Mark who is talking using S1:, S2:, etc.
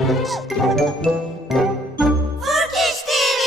S1: Furkiş TV.